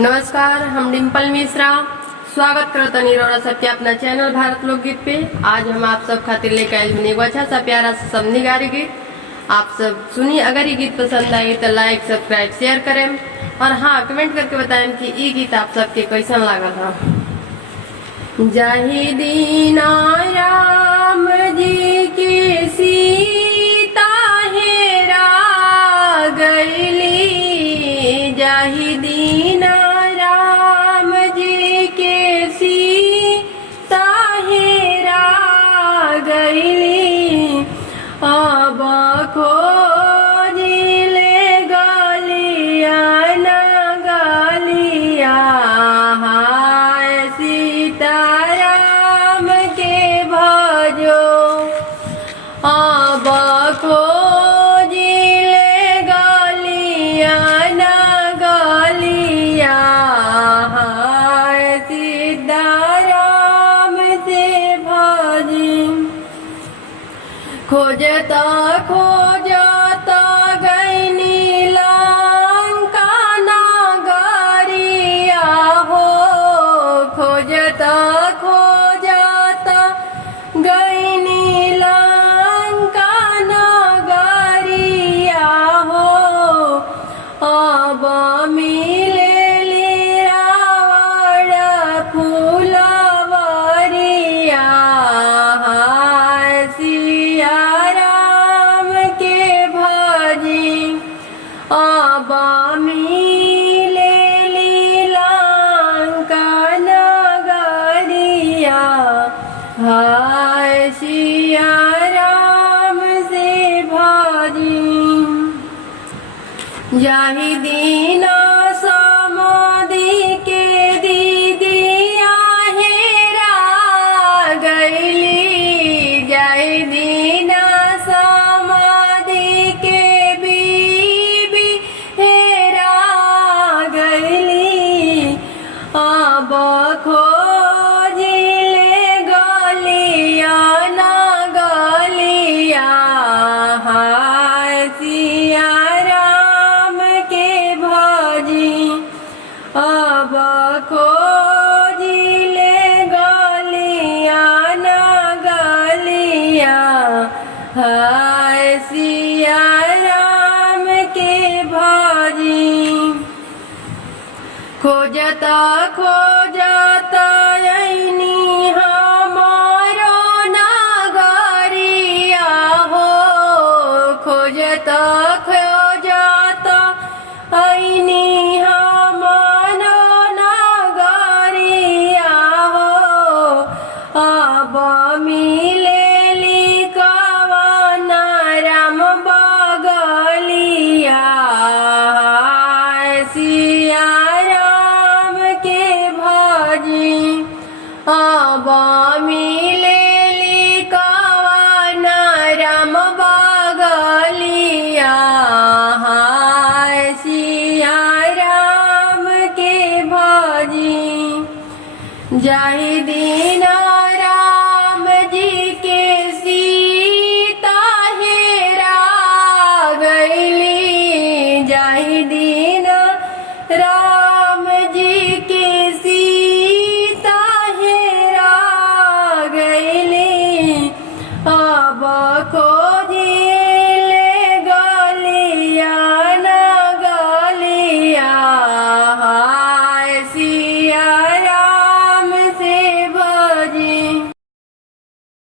नमस्कार, हम डिम्पल मिश्रा स्वागत करतनी रौरा सबके अपना चैनल भारत लोकगीत पे। आज हम आप सब खातिर लेके आए बने एगो अच्छा सा प्यारा सा समधी गारी गीत। आप सब सुनिए। अगर ये गीत पसंद आए तो लाइक सब्सक्राइब शेयर करें और हाँ कमेंट करके बताएं कि ये गीत आप सबके कैसन लागल है। जाहि दीना राम जी की सीता हेरा गईली, जाहि दीना राम जी के सीता हेरा गईली। अब खोजिले गलिया न गलिया, हाय सीता राम के भजो। अब खोजिले गलिया न गलिया, हाय सीता राम से भजी। खोजता खोजता गईनी लंका नगरिया हो, खोजता खोजता गईनी लंका नगरिया हो। अब मिलेली रावण फुलवरिया, हाय सिया राम के भजी। अब मिलेली लंका नगरिया, हाय सिया राम से भजी। जाहि दीना समाधि के दीदिया हेरा गईली, जाहि दीना समाधि के बीबी हेरा गईली। अब खोजिले गलिया न गलिया, हाय सिया राम के भजी। अब खोजिले गलिया न गलिया, हाय सिया राम के भजी। खोजता खोजता अइनी हमारो नगरिया हो, खोजता खोजता अइनी हमारो नगरिया हो। अब मिलेली कवन राम बगलिया, हाय सिया राम के भजी। अब मिलेली कवन राम बगलिया, हाय सिया राम के भजी। जाहि दीना